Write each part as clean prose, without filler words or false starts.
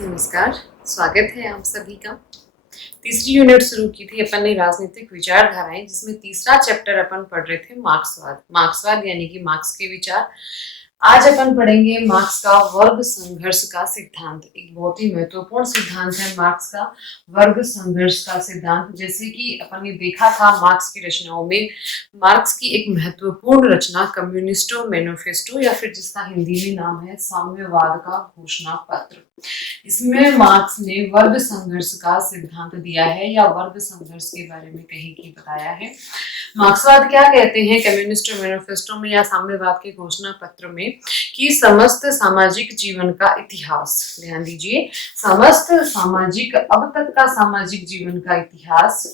नमस्कार, स्वागत है आप सभी का। तीसरी यूनिट शुरू की थी अपन ने राजनीतिक विचारधाराएं, जिसमें तीसरा चैप्टर अपन पढ़ रहे थे मार्क्सवाद। मार्क्सवाद यानी कि मार्क्स के विचार। आज अपन पढ़ेंगे मार्क्स का वर्ग संघर्ष का सिद्धांत। एक बहुत ही महत्वपूर्ण सिद्धांत है मार्क्स का वर्ग संघर्ष का सिद्धांत। जैसे कि अपन ने देखा था मार्क्स की रचनाओं में, मार्क्स की एक महत्वपूर्ण रचना कम्युनिस्टो मैनिफेस्टो, या फिर जिसका हिंदी में नाम है साम्यवाद का घोषणा पत्र। इसमें मार्क्स ने वर्ग संघर्ष का सिद्धांत दिया है या वर्ग संघर्ष के बारे में कहीं की बताया है। मार्क्सवाद क्या कहते हैं कम्युनिस्ट मैनिफेस्टो में या साम्यवाद के घोषणा पत्र में, कि समस्त सामाजिक जीवन का इतिहास, ध्यान दीजिए, समस्त सामाजिक, अब तक का सामाजिक जीवन का इतिहास,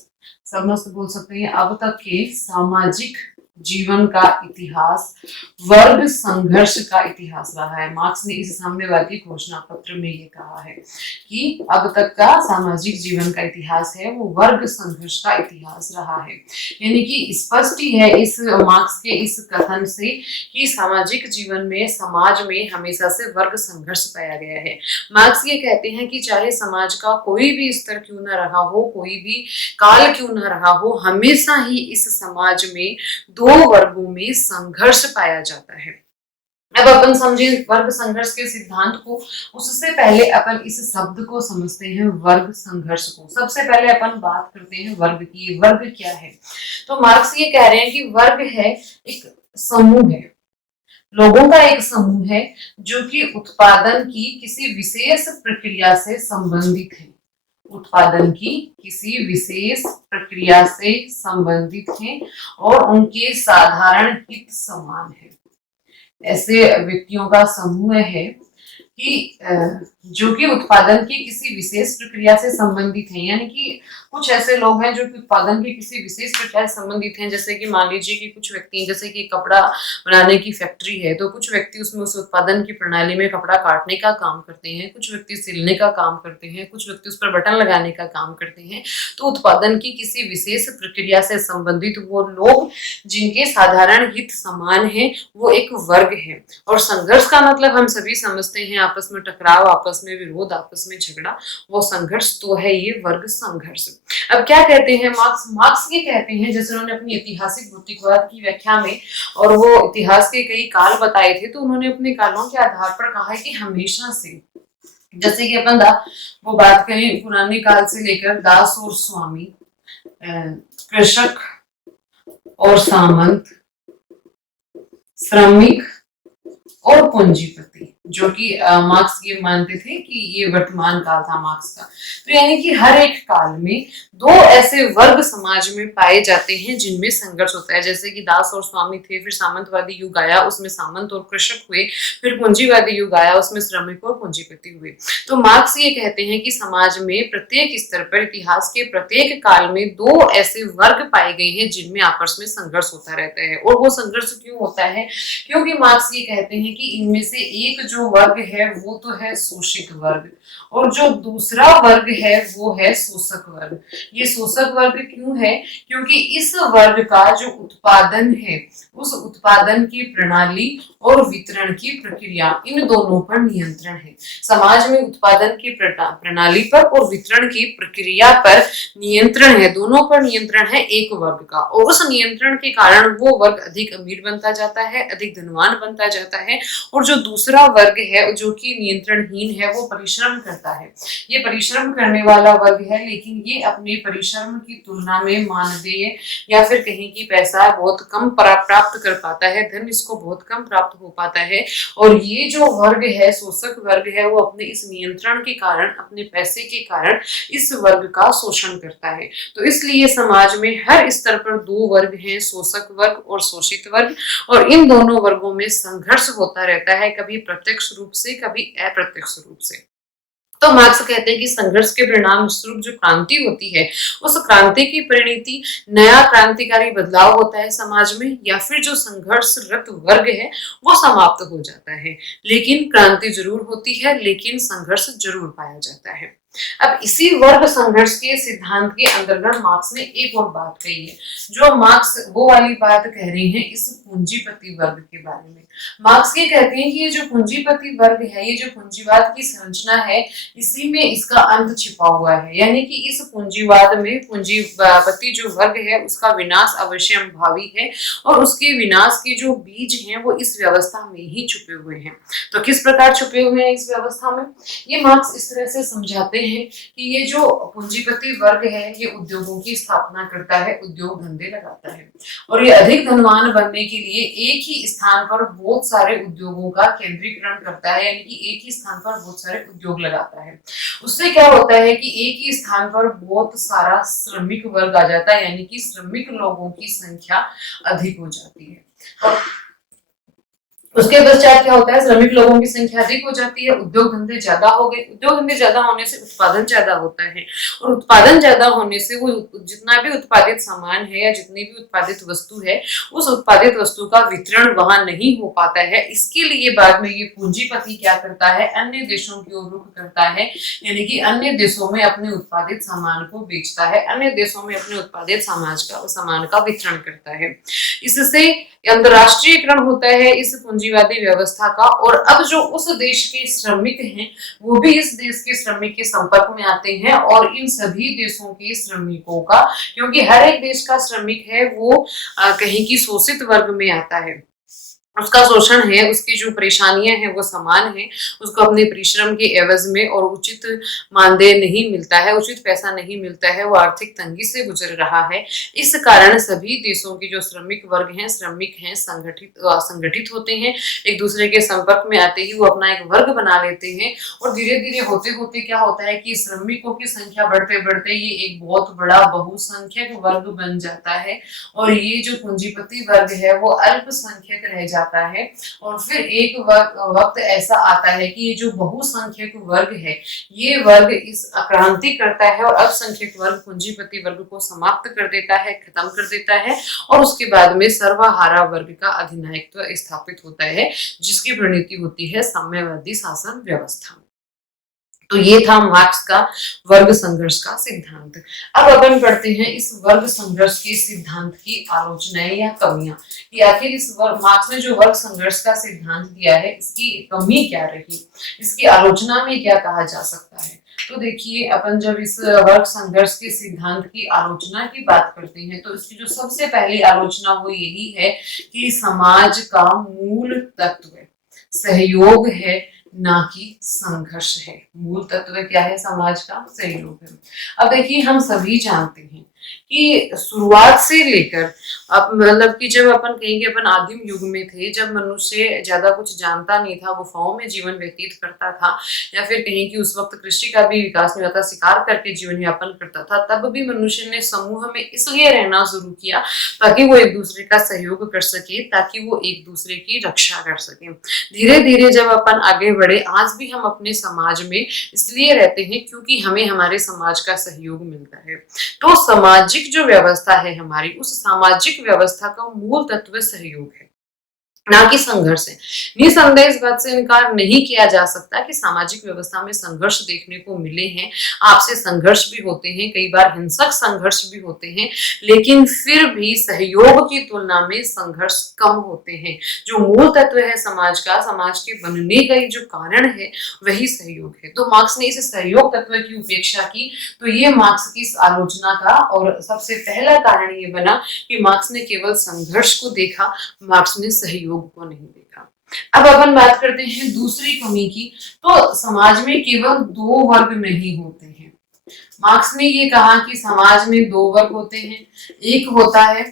समस्त बोल सकते हैं अब तक के सामाजिक जीवन का इतिहास वर्ग संघर्ष का इतिहास रहा है। मार्क्स ने इस साम्यवादी घोषणा पत्र में ये कहा है कि अब तक का सामाजिक जीवन का इतिहास है वो वर्ग संघर्ष का इतिहास रहा है। यानी कि स्पष्ट ही है इस मार्क्स के इस कथन से कि सामाजिक जीवन में, समाज में हमेशा से वर्ग संघर्ष पाया गया है। मार्क्स ये कहते हैं कि चाहे समाज का कोई भी स्तर क्यों ना रहा हो, कोई भी काल क्यों ना रहा हो, हमेशा ही इस समाज में दो वर्गों में संघर्ष पाया जाता है। अब अपन समझे वर्ग संघर्ष के सिद्धांत को, उससे पहले अपन इस शब्द को समझते हैं वर्ग संघर्ष को। सबसे पहले अपन बात करते हैं वर्ग की। वर्ग क्या है? तो मार्क्स ये कह रहे हैं कि वर्ग है एक समूह है, लोगों का एक समूह है जो कि उत्पादन की किसी विशेष प्रक्रिया से संबंधित है। उत्पादन की किसी विशेष प्रक्रिया से संबंधित हैं और उनके साधारण हित समान है। ऐसे व्यक्तियों का समूह है कि जो कि उत्पादन की किसी विशेष प्रक्रिया से संबंधित है। यानी कि कुछ ऐसे लोग हैं जो कि उत्पादन की किसी विशेष प्रक्रिया से संबंधित हैं। जैसे कि मान लीजिए कि कुछ व्यक्ति, जैसे कि कपड़ा बनाने की फैक्ट्री है, तो कुछ व्यक्ति उसमें उस उत्पादन की प्रणाली में कपड़ा काटने का काम करते हैं, कुछ व्यक्ति सिलने का काम करते हैं, कुछ व्यक्ति उस पर बटन लगाने का काम करते हैं। तो उत्पादन की किसी विशेष प्रक्रिया से संबंधित वो लोग जिनके साधारण हित समान है, वो एक वर्ग है। और संघर्ष का मतलब हम सभी समझते हैं, आपस में टकराव, आपस में विरोध, आपस में झगड़ा, वो संघर्ष तो है ये वर्ग संघर्ष। अब क्या कहते हैं मार्क्स? मार्क्स ये कहते हैं, जैसे उन्होंने अपनी ऐतिहासिक भौतिकवाद की व्याख्या में और वो इतिहास के कई काल बताए थे, तो उन्होंने अपने कालों के आधार पर कहा है कि हमेशा से, जैसे कि अपन वो बात करें पुराने काल से लेकर दास और स्वामी, कृषक और सामंत, श्रमिक और पूंजीपति, जो कि मार्क्स ये मानते थे कि ये वर्तमान काल था मार्क्स का। तो यानी कि हर एक काल में दो ऐसे वर्ग समाज में पाए जाते हैं जिनमें संघर्ष होता है। जैसे कि दास और स्वामी थे, फिर सामंतवादी युग आया, उसमें सामंत और कृषक हुए, फिर पूंजीवादी युग आया, उसमें श्रमिक और पूंजीपति हुए। तो मार्क्स ये कहते हैं कि समाज में प्रत्येक स्तर पर, इतिहास के प्रत्येक काल में दो ऐसे वर्ग पाए गए हैं जिनमें आपस में संघर्ष होता रहता है। और वो संघर्ष क्यों होता है? क्योंकि मार्क्स ये कहते हैं कि इनमें से एक जो वर्ग है वो तो है शोषित वर्ग, और जो दूसरा वर्ग है वो है शोषक वर्ग। ये शोषक वर्ग क्यों है? क्योंकि इस वर्ग का जो उत्पादन है, उस उत्पादन की प्रणाली और वितरण की प्रक्रिया, इन दोनों पर नियंत्रण है। समाज में उत्पादन की प्रणाली पर और वितरण की प्रक्रिया पर नियंत्रण है, दोनों पर नियंत्रण है एक वर्ग का। और उस नियंत्रण के कारण वो वर्ग अधिक अमीर बनता जाता है, अधिक धनवान बनता जाता है। और जो दूसरा वर्ग है जो कि नियंत्रणहीन है, वो परिश्रम करता है। ये परिश्रम करने वाला वर्ग है, लेकिन ये अपने परिश्रम की तुलना में मानदेय या फिर कहीं की पैसा बहुत कम प्राप्त कर पाता है, धन इसको बहुत कम प्राप्त हो पाता है। और ये जो वर्ग है, शोषक वर्ग है, वो अपने इस नियंत्रण के कारण, अपने पैसे के कारण इस वर्ग का शोषण करता है। तो इसलिए समाज में हर स्तर पर दो वर्ग हैं, शोषक वर्ग और शोषित वर्ग, और इन दोनों वर्गों में संघर्ष होता रहता है, कभी प्रत्यक्ष रूप से, कभी अप्रत्यक्ष रूप से। तो मार्क्स कहते हैं कि संघर्ष के परिणाम स्वरूप जो क्रांति होती है, उस क्रांति की परिणति नया क्रांतिकारी बदलाव होता है समाज में, या फिर जो संघर्षरत वर्ग है वो समाप्त हो जाता है। लेकिन क्रांति जरूर होती है, लेकिन संघर्ष जरूर पाया जाता है। अब इसी वर्ग संघर्ष के सिद्धांत के अंतर्गत मार्क्स ने एक और बात कही है, जो मार्क्स वो वाली बात कह रहे हैं इस पूंजीपति वर्ग के बारे में। मार्क्स ये कहते हैं कि ये जो पूंजीपति वर्ग है, ये जो पूंजीवाद की संरचना है, इसी में इसका अंत छिपा हुआ है। यानी कि इस पूंजीवाद में पूंजीपति जो वर्ग है उसका विनाश अवश्यंभावी है और उसके विनाश के जो बीज हैं वो इस व्यवस्था में ही छुपे हुए हैं। तो किस प्रकार छुपे हुए हैं इस व्यवस्था में, ये मार्क्स इस तरह से समझाते हैं कि ये जो पूंजीपति वर्ग है ये उद्योगों की स्थापना करता है, उद्योग धंधे लगाता है और ये अधिक धनवान बनने के लिए एक ही स्थान पर बहुत सारे उद्योगों का केंद्रीकरण करता है, यानी कि एक ही स्थान पर बहुत सारे उद्योग लगाता है। उससे क्या होता है कि एक ही स्थान पर बहुत सारा श्रमिक वर्ग आ जाता है, यानी कि श्रमिक लोगों की संख्या अधिक हो जाती है। और उसके पश्चात क्या होता है, श्रमिक लोगों की संख्या अधिक हो जाती है, उद्योग धंधे ज्यादा हो गए। उद्योग धंधे ज्यादा होने से उत्पादन ज्यादा होता है और उत्पादन ज्यादा होने से वो जितना भी उत्पादित सामान है या जितनी भी उत्पादित वस्तु है उस उत्पादित वस्तु का वितरण वहां नहीं हो पाता है। इसके लिए बाद में ये पूंजीपति क्या करता है, अन्य देशों की ओर रुख करता है, यानी कि अन्य देशों में अपने उत्पादित सामान को बेचता है, अन्य देशों में अपने उत्पादित सामान का वितरण करता है। इससे अंतरराष्ट्रीयकरण होता है इस पूंजीवादी व्यवस्था का और अब जो उस देश के श्रमिक हैं वो भी इस देश के श्रमिक के संपर्क में आते हैं और इन सभी देशों के श्रमिकों का, क्योंकि हर एक देश का श्रमिक है वो कहीं की शोषित वर्ग में आता है, उसका शोषण है, उसकी जो परेशानियां हैं वो समान है, उसको अपने परिश्रम के एवज में और उचित मानदेय नहीं मिलता है, उचित पैसा नहीं मिलता है, वो आर्थिक तंगी से गुजर रहा है। इस कारण सभी देशों के जो श्रमिक वर्ग हैं, श्रमिक हैं, संगठित होते हैं, एक दूसरे के संपर्क में आते ही वो अपना एक वर्ग बना लेते हैं और धीरे धीरे होते होते क्या होता है कि श्रमिकों की संख्या बढ़ते बढ़ते ये एक बहुत बड़ा बहुसंख्यक वर्ग बन जाता है और ये जो पूंजीपति वर्ग है वो अल्पसंख्यक रह जाता है। और फिर एक वक्त ऐसा आता है कि ये जो बहुसंख्यक वर्ग है ये वर्ग इस क्रांति करता है और अल्पसंख्यक वर्ग पूंजीपति वर्ग को समाप्त कर देता है, खत्म कर देता है और उसके बाद में सर्वहारा वर्ग का अधिनायकत्व स्थापित होता है, जिसकी परिणति होती है साम्यवादी शासन व्यवस्था। तो ये था मार्क्स का वर्ग संघर्ष का सिद्धांत। अब अपन पढ़ते हैं इस वर्ग संघर्ष के सिद्धांत की आलोचनाएं या कमियां, कि आखिर इस मार्क्स ने जो वर्ग संघर्ष का सिद्धांत दिया है इसकी कमी क्या रही, इसकी आलोचना में क्या कहा जा सकता है। तो देखिए, अपन जब इस वर्ग संघर्ष के सिद्धांत की आलोचना की बात करते हैं तो इसकी जो सबसे पहली आलोचना वो यही है कि समाज का मूल तत्व सहयोग है, ना कि संघर्ष है। मूल तत्व क्या है समाज का, सहयोग है। अब देखिए, हम सभी जानते हैं कि शुरुआत से लेकर अब मतलब कि जब अपन कहेंगे अपन आदिम युग में थे, जब मनुष्य ज्यादा कुछ जानता नहीं था, गुफाओं में जीवन व्यतीत करता था, या फिर कहें कि उस वक्त कृषि का भी विकास नहीं होता, शिकार करके जीवन यापन करता था, तब भी मनुष्य ने समूह में इसलिए रहना शुरू किया ताकि वो एक दूसरे का सहयोग कर सके, ताकि वो एक दूसरे की रक्षा कर सके। धीरे धीरे जब अपन आगे बढ़े, आज भी हम अपने समाज में इसलिए रहते हैं क्योंकि हमें हमारे समाज का सहयोग मिलता है। तो सामाजिक जो व्यवस्था है हमारी, उस सामाजिक व्यवस्था का मूल तत्व सहयोग है, ना कि संघर्ष है। निसंदेह इस बात से इनकार नहीं किया जा सकता कि सामाजिक व्यवस्था में संघर्ष देखने को मिले हैं, आपसे संघर्ष भी होते हैं, कई बार हिंसक संघर्ष भी होते हैं, लेकिन फिर भी सहयोग की तुलना में संघर्ष कम होते हैं। जो मूल तत्व है समाज का, समाज के बनने का जो कारण है वही सहयोग है। तो मार्क्स ने इस सहयोग तत्व की उपेक्षा की, तो ये मार्क्स की इस आलोचना का और सबसे पहला कारण ये बना कि मार्क्स ने केवल संघर्ष को देखा, मार्क्स ने सहयोग को नहीं देखा। अब अपन बात करते हैं दूसरी कमी की। तो समाज में केवल दो वर्ग नहीं होते हैं। मार्क्स ने ये कहा कि समाज में दो वर्ग होते हैं, एक होता है,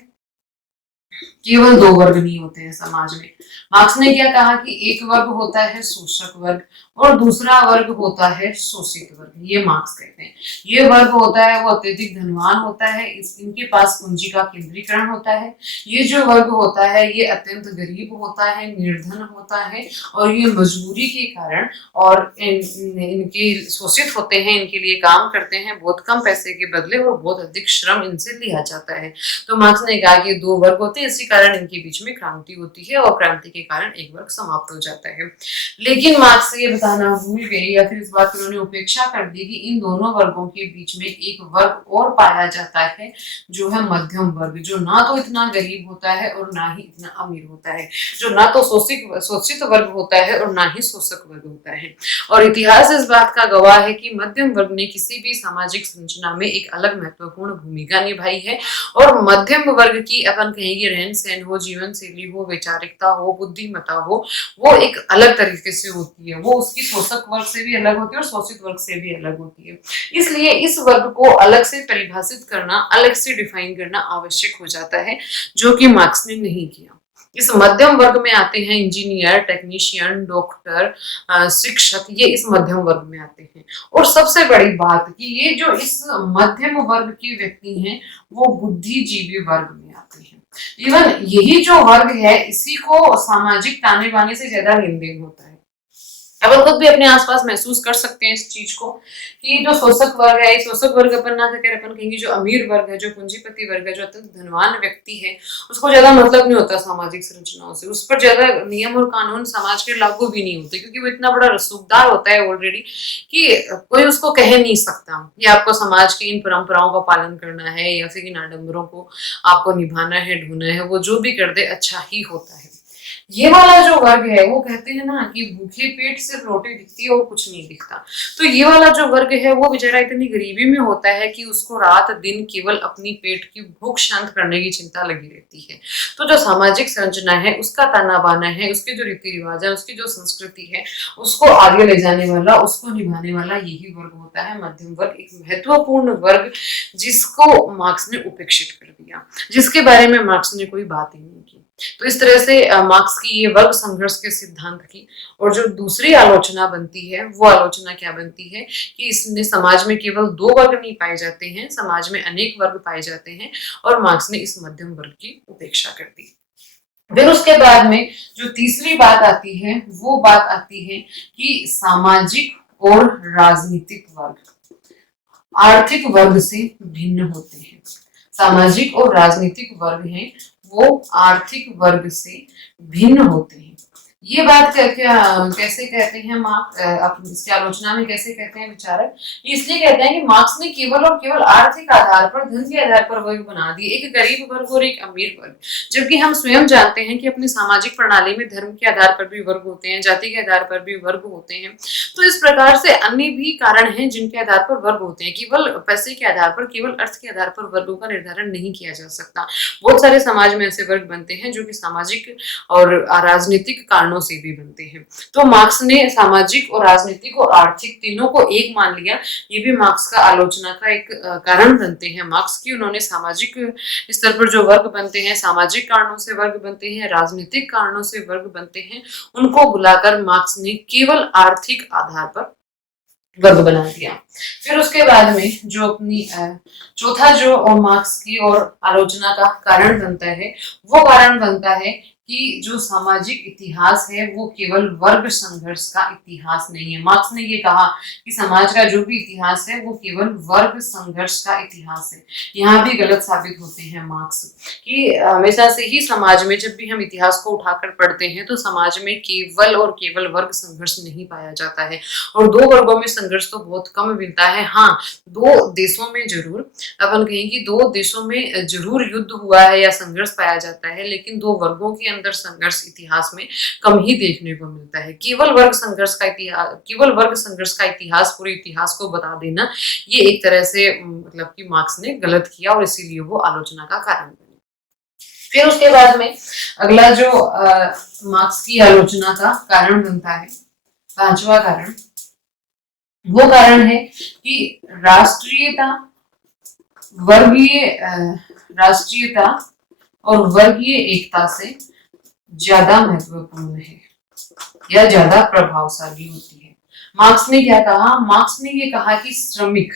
केवल दो वर्ग नहीं होते हैं समाज में। मार्क्स ने क्या कहा कि एक वर्ग होता है शोषक वर्ग और दूसरा वर्ग होता है शोषित वर्ग। ये मार्क्स कहते हैं। ये वर्ग होता है वो अत्यधिक धनवान होता है, इनके पास पूंजी का केंद्रीकरण होता है। ये जो वर्ग होता है ये अत्यंत गरीब होता है, निर्धन होता है और ये मजबूरी के कारण और इनके शोषित होते हैं, इनके लिए काम करते हैं बहुत कम पैसे के बदले और बहुत अधिक श्रम इनसे लिया जाता है। तो मार्क्स ने कहा कि दो वर्ग होते हैं, इसी कारण इनके बीच में क्रांति होती है और क्रांति के कारण एक वर्ग समाप्त हो जाता है। लेकिन मार्क्स ये बताना भूल गए या फिर इस बात की उन्होंने उपेक्षा कर दी कि इन दोनों वर्गों के बीच में एक वर्ग और पाया जाता है जो है मध्यम वर्ग, जो ना तो इतना गरीब होता है और ना ही इतना अमीर होता है, जो ना तो शोषित वर्ग होता है और ना ही शोषक वर्ग होता है। और इतिहास इस बात का गवाह है कि मध्यम वर्ग ने किसी भी सामाजिक संरचना में एक अलग महत्वपूर्ण भूमिका निभाई है। और मध्यम वर्ग की अपन कहेंगे रहन सहन हो, जीवन शैली हो, वैचारिकता हो, बुद्धिमत्ता हो, वो एक अलग तरीके से होती है। वो उसकी शोषक वर्ग से भी अलग होती है और शोषित वर्ग से भी अलग होती है। इसलिए इस वर्ग को अलग से परिभाषित करना, अलग से डिफाइन करना आवश्यक हो जाता है, जो कि मार्क्स ने नहीं किया। इस मध्यम वर्ग में आते हैं इंजीनियर, टेक्नीशियन, डॉक्टर, शिक्षक, ये इस मध्यम वर्ग में आते हैं। और सबसे बड़ी बात कि ये जो इस मध्यम वर्ग के व्यक्ति हैं वो बुद्धिजीवी वर्ग में आते हैं। इवन यही जो वर्ग है इसी को सामाजिक ताने बाने से ज्यादा लेन देन होता है। अब हम खुद भी अपने आसपास महसूस कर सकते हैं इस चीज को कि जो शोषक वर्ग है, शोषक वर्ग अपन ना कहकर अपन कहेंगे जो अमीर वर्ग है, जो पूंजीपति वर्ग है, जो अत्यंत धनवान व्यक्ति है, उसको ज्यादा मतलब नहीं होता सामाजिक संरचनाओं से, उस पर ज्यादा नियम और कानून समाज के लागू भी नहीं होते, क्योंकि वो इतना बड़ा रसूखदार होता है ऑलरेडी कि कोई उसको कह नहीं सकता कि आपको समाज की इन परंपराओं का पालन करना है या फिर इन आडम्बरों को आपको निभाना है, ढूंढना है, वो जो भी कर दे अच्छा ही होता है। ये वाला जो वर्ग है वो कहते हैं ना कि भूखे पेट सिर्फ रोटी दिखती है और कुछ नहीं दिखता। तो ये वाला जो वर्ग है वो बेचारा इतनी गरीबी में होता है कि उसको रात दिन केवल अपनी पेट की भूख शांत करने की चिंता लगी रहती है। तो जो सामाजिक संरचना है, उसका ताना बाना है, उसके जो रीति रिवाज है, उसकी जो संस्कृति है, उसको आगे ले जाने वाला, उसको निभाने वाला यही वर्ग होता है मध्यम वर्ग, एक महत्वपूर्ण वर्ग जिसको मार्क्स ने उपेक्षित कर दिया, जिसके बारे में मार्क्स ने कोई बात ही नहीं की। तो इस तरह से मार्क्स की ये वर्ग संघर्ष के सिद्धांत की और जो दूसरी आलोचना बनती है वो आलोचना क्या बनती है कि इसने समाज में केवल दो वर्ग नहीं पाए जाते हैं, समाज में अनेक वर्ग पाए जाते हैं, और मार्क्स ने इस मध्यम वर्ग की उपेक्षा कर दी। फिर उसके बाद में जो तीसरी बात आती है वो बात आती है कि सामाजिक और राजनीतिक वर्ग आर्थिक वर्ग से भिन्न होते हैं। सामाजिक और राजनीतिक वर्ग हैं वो आर्थिक वर्ग से भिन्न होते हैं। ये बात कैसे कहते हैं मार्क्स, इसकी आलोचना में कैसे कहते हैं विचारक, इसलिए कहते हैं कि मार्क्स ने केवल और केवल आर्थिक आधार पर, धन के आधार पर वर्ग बना दिए, एक गरीब वर्ग और एक अमीर वर्ग, जबकि हम स्वयं जानते हैं कि अपनी सामाजिक प्रणाली में धर्म के आधार पर भी वर्ग होते हैं, जाति के आधार पर भी वर्ग होते हैं। तो इस प्रकार से अन्य भी कारण हैं जिनके आधार पर वर्ग होते हैं। केवल पैसे के आधार पर, केवल अर्थ के आधार पर वर्गों का निर्धारण नहीं किया जा सकता। बहुत सारे समाज में ऐसे वर्ग बनते हैं जो कि सामाजिक और राजनीतिक कारणों से भी बनते हैं। तो मार्क्स ने सामाजिक और राजनीतिक और आर्थिक तीनों को एक मान लिया। ये भी मार्क्स का आलोचना का एक कारण बनते हैं मार्क्स की। उन्होंने सामाजिक स्तर पर जो वर्ग बनते हैं, सामाजिक कारणों से वर्ग बनते हैं, राजनीतिक कारणों से वर्ग बनते हैं, उनको बुलाकर मार्क्स ने केवल आर्थिक आधार पर वर्ग बना दिया। फिर उसके बाद में जो अपनी चौथा जो मार्क्स की और आलोचना का कारण बनता है वो कारण बनता है कि जो सामाजिक इतिहास है वो केवल वर्ग संघर्ष का इतिहास नहीं है। मार्क्स ने ये कहा कि समाज का जो भी इतिहास है वो केवल वर्ग संघर्ष का इतिहास है। यहाँ भी गलत साबित होते हैं मार्क्स कि हमेशा से ही समाज में जब भी हम इतिहास को उठाकर पढ़ते हैं तो समाज में केवल और केवल वर्ग संघर्ष नहीं पाया जाता है, और दो वर्गों में संघर्ष तो बहुत कम मिलता है। हाँ, दो देशों में जरूर, अपन कहें कि दो देशों में जरूर युद्ध हुआ है या संघर्ष पाया जाता है, लेकिन दो वर्गों के अंदर संघर्ष इतिहास में कम ही देखने को मिलता है। केवल वर्ग संघर्ष का इतिहास पूरे इतिहास को बता देना, ये एक तरह से मतलब कि मार्क्स ने गलत किया और इसीलिए वो आलोचना का कारण बने। फिर उसके बाद में अगला जो मार्क्स की आलोचना का कारण बनता है, पांचवा कारण, वो कारण है कि राष्ट्रीयता और वर्गीय एकता से ज्यादा महत्वपूर्ण है या ज्यादा प्रभावशाली होती है। मार्क्स ने क्या कहा? मार्क्स ने ये कहा कि श्रमिक,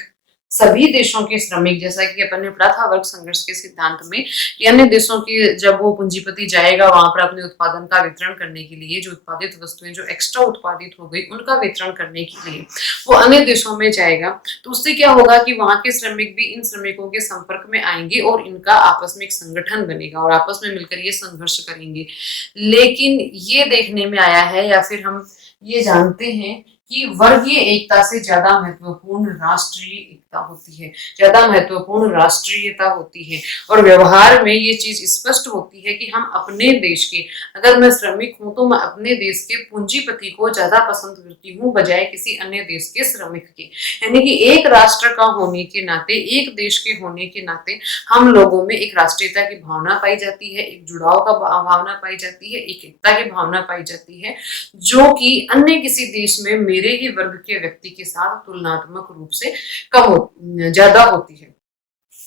सभी देशों के श्रमिक, जैसा कि अपन ने पढ़ा था वर्ग संघर्ष के सिद्धांत में, कि अन्य देशों के जब वो पूंजीपति जाएगा वहां पर अपने उत्पादन का वितरण करने के लिए, जो उत्पादित वस्तुएं जो एक्स्ट्रा उत्पादित हो गई उनका वितरण करने के लिए वो अन्य देशों में जाएगा, तो उससे क्या होगा कि वहां के श्रमिक भी इन श्रमिकों के संपर्क में आएंगे और इनका आपस में एक संगठन बनेगा और आपस में मिलकर ये संघर्ष करेंगे। लेकिन ये देखने में आया है या फिर हम ये जानते हैं कि वर्गीय एकता से ज्यादा महत्वपूर्ण राष्ट्रीय एकता होती है, ज्यादा महत्वपूर्ण राष्ट्रीयता होती है। और व्यवहार में ये चीज स्पष्ट होती है कि हम अपने देश के, अगर मैं श्रमिक हूं तो मैं अपने देश के पूंजीपति को ज्यादा पसंद करती हूँ बजाय किसी अन्य देश के श्रमिक के। यानी कि एक राष्ट्र का होने के नाते, एक देश के होने के नाते हम लोगों में एक राष्ट्रीयता की भावना पाई जाती है, एक जुड़ाव का भावना पाई जाती है, एक एकता की भावना पाई जाती है, जो कि अन्य किसी देश में मेरे ही वर्ग के व्यक्ति के साथ तुलनात्मक रूप से ज्यादा होती है।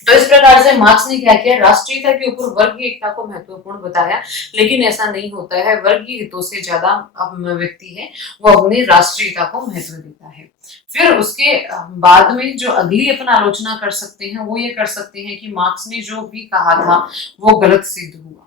तो इस प्रकार से मार्क्स ने क्या किया, राष्ट्रीयता के ऊपर वर्गीय एकता को महत्वपूर्ण बताया, लेकिन ऐसा नहीं होता है। वर्गीय हितों से ज्यादा व्यक्ति है वो अपनी राष्ट्रीयता को महत्व देता है। फिर उसके बाद में जो अगली अपन आलोचना कर सकते हैं वो ये कर सकते हैं कि मार्क्स ने जो भी कहा था वो गलत सिद्ध हुआ।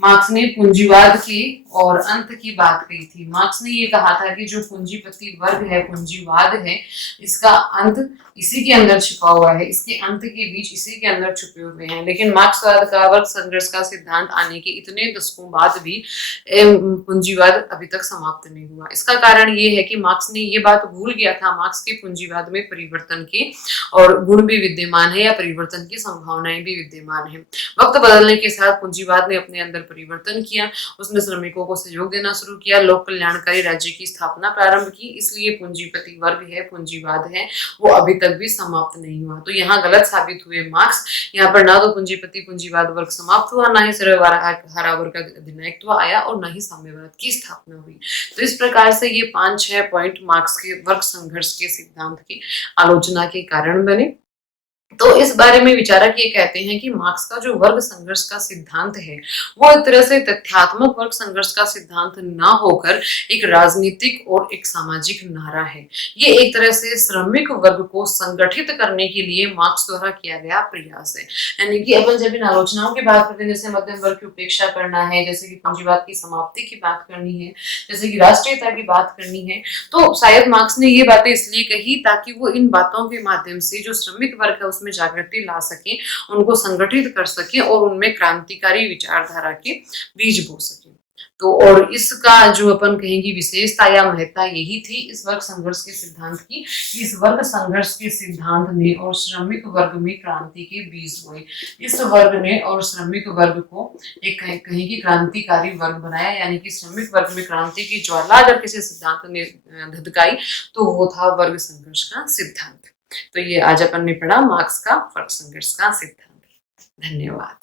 मार्क्स ने पूंजीवाद की और अंत की बात कही थी। मार्क्स ने ये कहा था कि जो पूंजीपति वर्ग है, पूंजीवाद है, इसका अंत इसी के अंदर छिपा हुआ है, इसके अंत के बीच इसी के अंदर छुपे हुए हैं। लेकिन मार्क्सवाद का वर्ग संघर्ष का सिद्धांत आने के इतने दशकों बाद भी पूंजीवाद अभी तक समाप्त नहीं हुआ। इसका कारण ये है कि मार्क्स ने ये बात भूल गया था, मार्क्स के पूंजीवाद में परिवर्तन के और गुण भी विद्यमान है या परिवर्तन की संभावनाएं भी विद्यमान है। वक्त बदलने के साथ पूंजीवाद ने अपने अंदर परिवर्तन किया, उसने श्रमिकों को सहयोग देना शुरू किया, लोक कल्याणकारी राज्य की स्थापना प्रारंभ की। इसलिए पूंजीपति वर्ग है, पूंजीवाद है, वो अभी तक भी समाप्त नहीं हुआ। तो यहाँ गलत साबित हुए मार्क्स। यहाँ पर ना तो पूंजीपति पूंजीवाद वर्ग समाप्त हुआ, ना ही सर्वहारा वर्ग का अधिनायकत्व आया और ना ही साम्यवाद की स्थापना हुई। तो इस प्रकार से ये 5-6 पॉइंट मार्क्स के वर्ग संघर्ष के सिद्धांत की आलोचना के कारण बने। तो इस बारे में विचारक ये कहते हैं कि मार्क्स का जो वर्ग संघर्ष का सिद्धांत है वो एक तरह से तथ्यात्मक वर्ग संघर्ष का सिद्धांत ना होकर एक राजनीतिक और एक सामाजिक नारा है। ये एक तरह से श्रमिक वर्ग को संगठित करने के लिए मार्क्स द्वारा किया गया प्रयास है। यानी कि अपन जब इन आलोचनाओं की बात करते हैं, जैसे मध्यम वर्ग की उपेक्षा करना है, जैसे कि पूंजीवाद की समाप्ति की बात करनी है, जैसे कि राष्ट्रीयता की बात करनी है, तो शायद मार्क्स ने ये बातें इसलिए कही ताकि वो इन बातों के माध्यम से जो श्रमिक वर्ग है उसमें जागृति ला सके, उनको संगठित कर सके और उनमें क्रांतिकारी विचारधारा के बीज बो सके। तो और इसका जो अपन कहेंगे विशेषता या महत्ता यही थी इस वर्ग संघर्ष के सिद्धांत की। इस वर्ग संघर्ष के सिद्धांत ने और श्रमिक वर्ग में क्रांति के बीज बोए। इस वर्ग ने और श्रमिक वर्ग को एक कहेंगे क्रांतिकारी वर्ग बनाया, यानी कि श्रमिक वर्ग में क्रांति की ज्वाला अगर किसी सिद्धांत ने धधकाई तो वो था वर्ग संघर्ष का सिद्धांत। तो ये आज अपन ने पढ़ा मार्क्स का वर्ग संघर्ष का सिद्धांत। धन्यवाद।